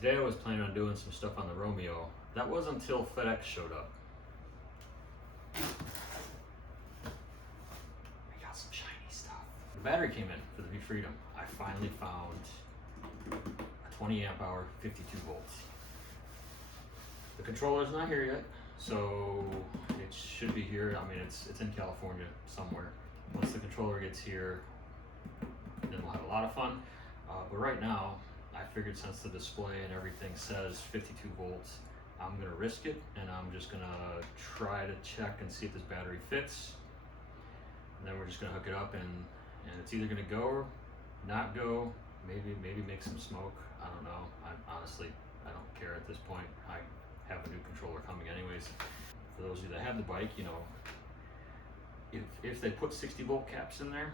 Today I was planning on doing some stuff on the Romeo. That was until FedEx showed up. I got some shiny stuff. The battery came in for the Vefreedom. I finally found a 20 amp hour, 52 volts. The controller's not here yet, so it should be here. I mean, it's in California somewhere. Once the controller gets here, then we'll have a lot of fun. But right now, I figured since the display and everything says 52 volts, I'm gonna risk it, and I'm just gonna try to check and see if this battery fits. And then we're just gonna hook it up, and it's either gonna go or not go. Maybe make some smoke. I don't know. Honestly, I don't care at this point. I have a new controller coming anyways. For those of you that have the bike, you know, if they put 60 volt caps in there,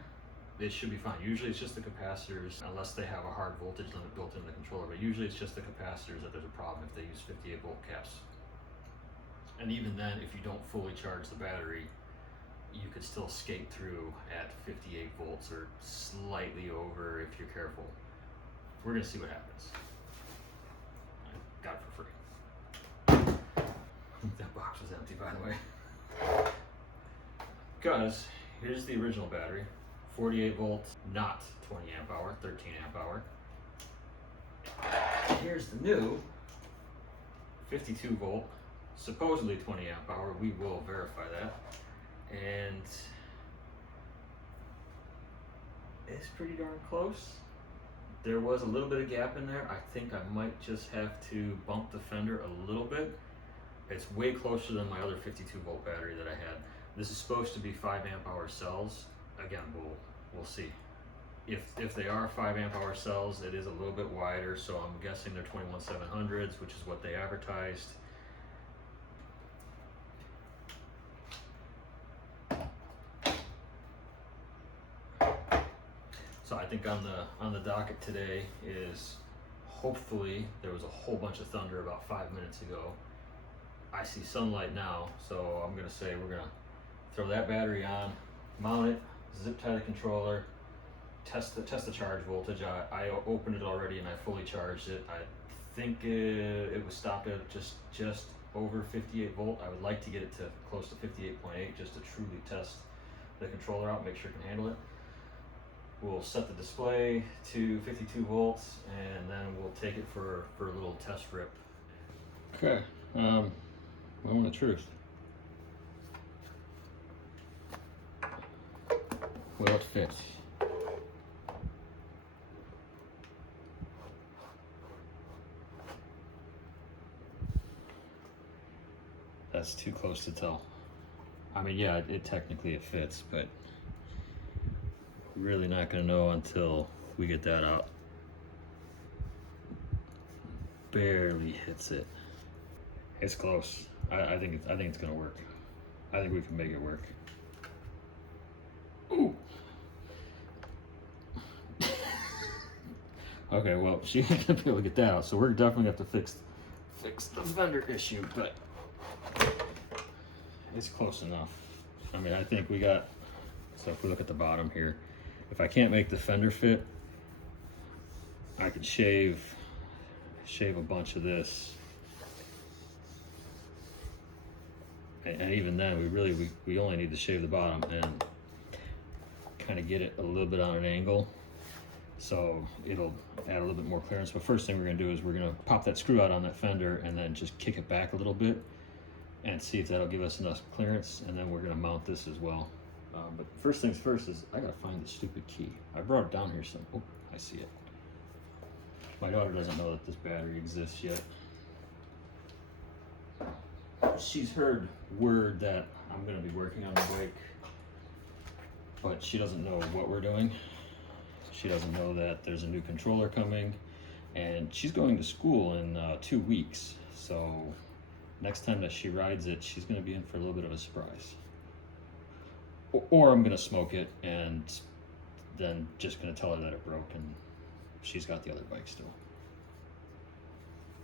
it should be fine. Usually it's just the capacitors, unless they have a hard voltage limit built into the controller, but usually it's just the capacitors that there's a problem if they use 58 volt caps. And even then, if you don't fully charge the battery, you could still skate through at 58 volts or slightly over if you're careful. We're gonna see what happens. I got it for free. That box was empty, by the way. Because here's the original battery, 48 volts, not 20 amp hour, 13 amp hour. Here's the new 52 volt, supposedly 20 amp hour. We will verify that. And it's pretty darn close. There was a little bit of gap in there. I think I might just have to bump the fender a little bit. It's way closer than my other 52 volt battery that I had. This is supposed to be 5 amp hour cells. Again, we'll see. If they are 5 amp hour cells, it is a little bit wider, so I'm guessing they're 21700s, which is what they advertised. So I think on the docket today is, hopefully, there was a whole bunch of thunder about 5 minutes ago. I see sunlight now, so I'm gonna say we're gonna throw that battery on, mount it, zip tie the controller, test the charge voltage. I opened it already and I fully charged it. I think it was stopped at just over 58 volt. I would like to get it to close to 58.8 just to truly test the controller out, make sure it can handle it. We'll set the display to 52 volts, and then we'll take it for a little test rip. Okay, moment of truth. Will it fit? That's too close to tell. I mean, yeah, it technically it fits, but really not gonna know until we get that out. Barely hits it. It's close. I think it's gonna work. I think we can make it work. Ooh. Okay, well, she ain't gonna be able to get that out, so we're definitely gonna have to fix the fender issue, but it's close enough. I mean, I think we got, so if we look at the bottom here, if I can't make the fender fit, I could shave a bunch of this. And even then, we only need to shave the bottom and kind of get it a little bit on an angle, so it'll add a little bit more clearance. But first thing we're gonna do is we're gonna pop that screw out on that fender and then just kick it back a little bit and see if that'll give us enough clearance, and then we're gonna mount this as well. But first things first is I gotta find the stupid key. I brought it down here, so oh, I see it. My daughter doesn't know that this battery exists yet. She's heard word that I'm gonna be working on the bike, but she doesn't know what we're doing. She doesn't know that there's a new controller coming, and she's going to school in 2 weeks. So next time that she rides it, she's gonna be in for a little bit of a surprise. Or I'm gonna smoke it and then just gonna tell her that it broke and she's got the other bike still.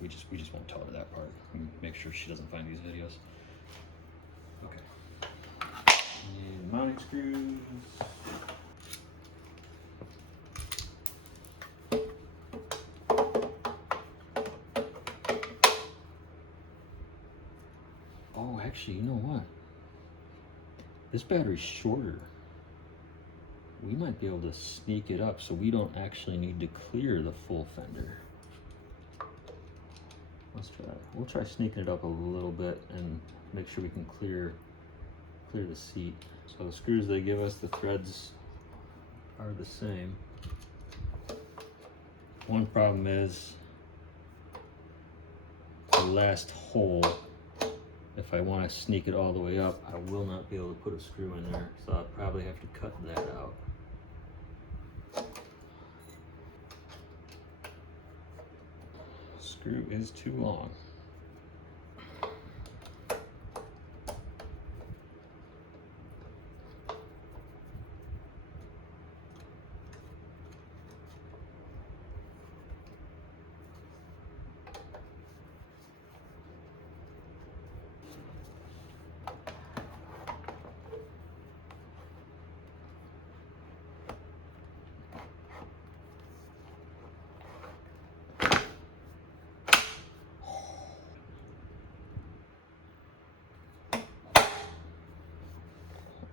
We just won't tell her that part. Make sure she doesn't find these videos. Okay. And mounting screws. actually, you know what? This battery's shorter. We might be able to sneak it up so we don't actually need to clear the full fender. Let's try that. We'll try sneaking it up a little bit and make sure we can clear the seat. So the screws they give us, the threads are the same. One problem is the last hole. If I want to sneak it all the way up, I will not be able to put a screw in there, so I'll probably have to cut that out. Screw is too long.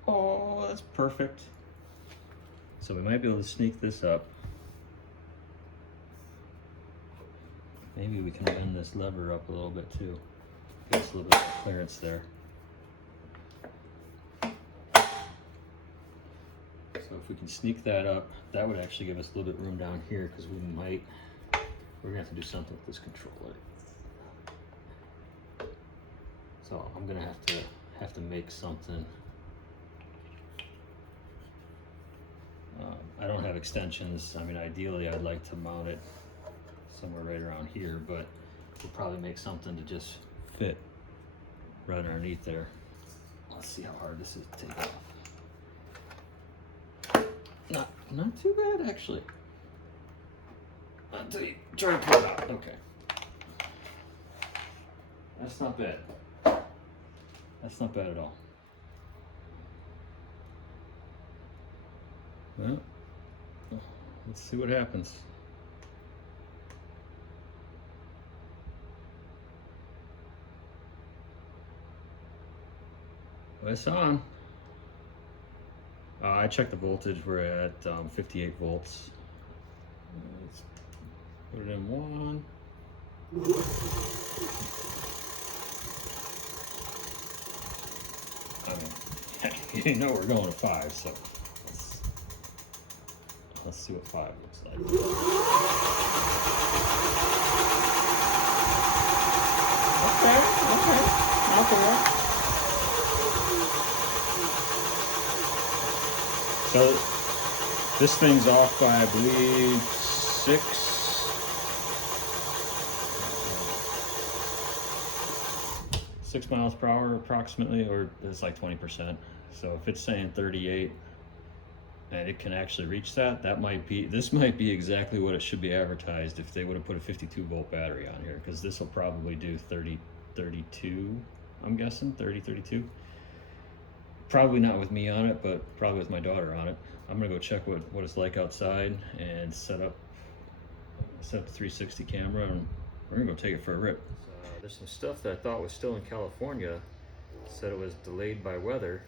Oh, that's perfect. So we might be able to sneak this up. Maybe we can bend this lever up a little bit too. Get us a little bit of clearance there. So if we can sneak that up, that would actually give us a little bit of room down here, because we're gonna have to do something with this controller. So I'm gonna have to make something. I don't have extensions. I mean, ideally I'd like to mount it somewhere right around here, but we'll probably make something to just fit right underneath there. Let's see how hard this is to take off. Not too bad, actually. Until you try to pull it out. Okay. That's not bad. That's not bad at all. Well, let's see what happens. Well, it's on. I checked the voltage. We're at 58 volts. Let's put it in 1. I mean, you know we're going to 5, so let's see what 5 looks like. Okay, not bad. So this thing's off by, I believe, 6 miles per hour approximately, or it's like 20%. So if it's saying 38 and it can actually reach that, this might be exactly what it should be advertised if they would have put a 52 volt battery on here, because this will probably do 32, I'm guessing, 32. Probably not with me on it, but probably with my daughter on it. I'm gonna go check what it's like outside and set up the 360 camera, and we're gonna go take it for a rip. There's some stuff that I thought was still in California. Said it was delayed by weather,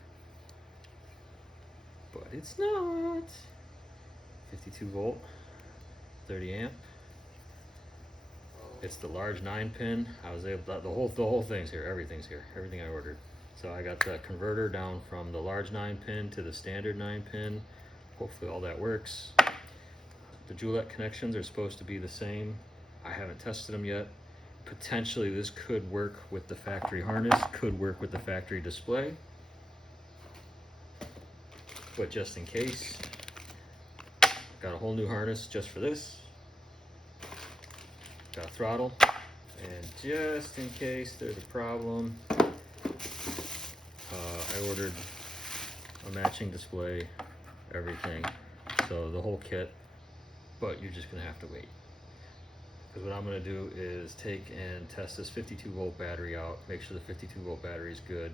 but it's not. 52 volt, 30 amp. It's the large 9-pin. I was able to, the whole thing's here. Everything's here. Everything I ordered. So I got the converter down from the large 9-pin to the standard 9-pin. Hopefully all that works. The Joulette connections are supposed to be the same. I haven't tested them yet. Potentially this could work with the factory harness, could work with the factory display. But just in case, got a whole new harness just for this. Got a throttle, and just in case there's a problem, I ordered a matching display, everything, so the whole kit, but you're just gonna have to wait. Because what I'm gonna do is take and test this 52 volt battery out, make sure the 52 volt battery is good.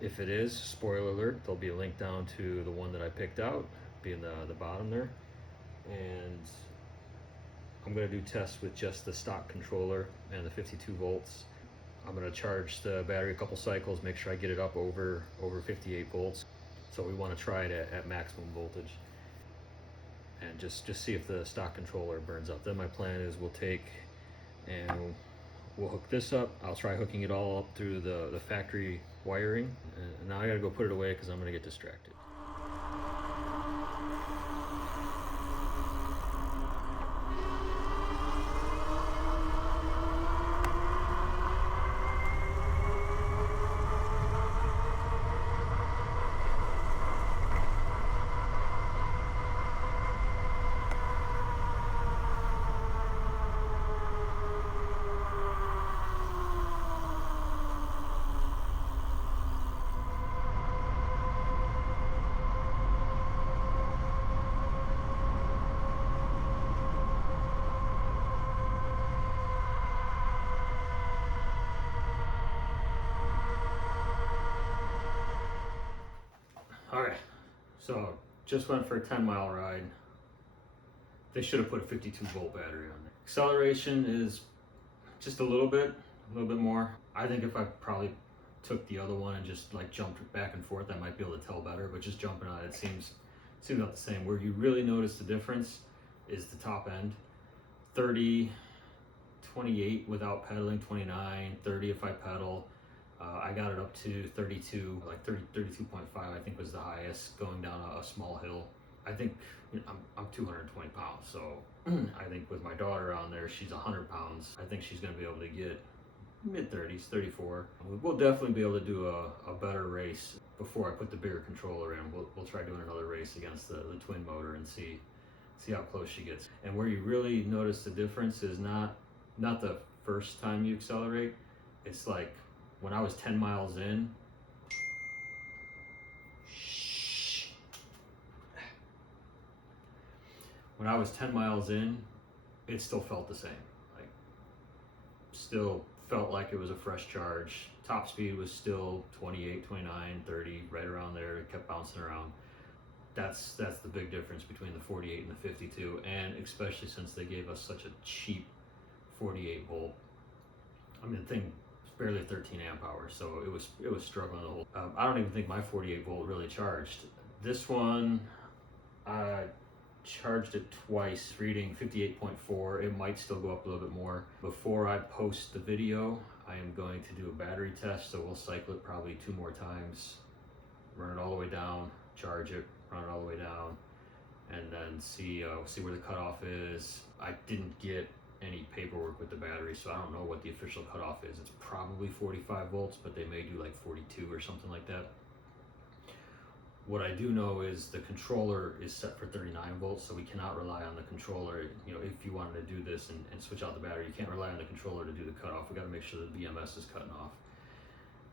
If it is, spoiler alert, there'll be a link down to the one that I picked out, be in the bottom there. And I'm gonna do tests with just the stock controller and the 52 volts. I'm gonna charge the battery a couple cycles, make sure I get it up over 58 volts. So we wanna try it at maximum voltage. And just see if the stock controller burns up. Then my plan is we'll take and we'll hook this up. I'll try hooking it all up through the factory wiring. And now I gotta go put it away because I'm gonna get distracted. Alright, so just went for a 10-mile ride. They should have put a 52 volt battery on there. Acceleration is just a little bit more. I think if I probably took the other one and just like jumped back and forth, I might be able to tell better, but just jumping on it seems about the same. Where you really notice the difference is the top end. 30, 28 without pedaling, 29, 30 if I pedal. I got it up to 32, like 32.5 I think was the highest, going down a small hill. I think, you know, I'm 220 pounds, so I think with my daughter on there, she's 100 pounds. I think she's gonna be able to get mid-30s, 34. We'll definitely be able to do a better race before I put the bigger controller in. We'll try doing another race against the twin motor and see how close she gets. And where you really notice the difference is not the first time you accelerate. It's like when I was 10 miles in, when I was 10 miles in, it still felt the same. Like, still felt like it was a fresh charge. Top speed was still 28, 29, 30, right around there. It kept bouncing around. That's the big difference between the 48 and the 52, and especially since they gave us such a cheap 48 volt. I mean, the thing barely 13 amp hours, so it was struggling the whole. I don't even think my 48 volt really charged. This one, I charged it twice, reading 58.4. It might still go up a little bit more. Before I post the video, I am going to do a battery test, so we'll cycle it probably 2 more times, run it all the way down, charge it, run it all the way down, and then see where the cutoff is. I didn't get any paperwork with the battery, so I don't know what the official cutoff is. It's probably 45 volts, but they may do like 42 or something like that. What I do know is the controller is set for 39 volts, so we cannot rely on the controller. You know, if you wanted to do this and switch out the battery, you can't rely on the controller to do the cutoff. We got to make sure the BMS is cutting off.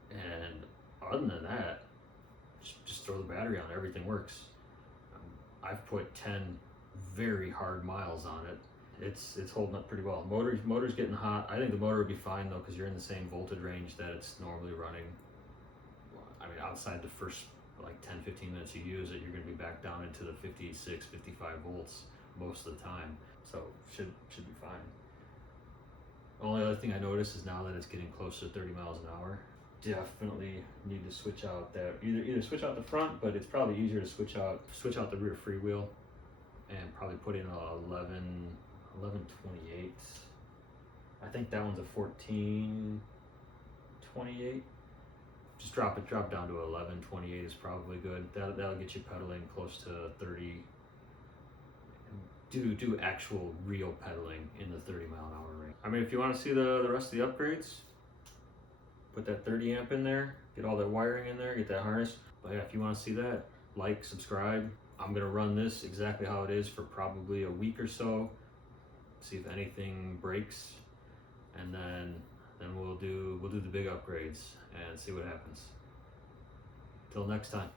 And other than that, just throw the battery on. Everything works. I've put 10 very hard miles on it. It's holding up pretty well. Motor's getting hot. I think the motor would be fine though, because you're in the same voltage range that it's normally running. I mean, outside the first like 10-15 minutes you use it, you're going to be back down into the 56, 55 volts most of the time. So should be fine. Only other thing I noticed is now that it's getting close to 30 miles an hour, definitely need to switch out that, either switch out the front, but it's probably easier to switch out the rear freewheel and probably put in a 1128. I think that one's a 1428. Just drop down to 1128 is probably good. That'll get you pedaling close to 30. Do actual real pedaling in the 30 mile an hour range. I mean, if you want to see the rest of the upgrades, put that 30 amp in there, get all that wiring in there, get that harness. But yeah, if you want to see that, like, subscribe. I'm gonna run this exactly how it is for probably a week or so, see if anything breaks, and then we'll do the big upgrades and see what happens. Till next time.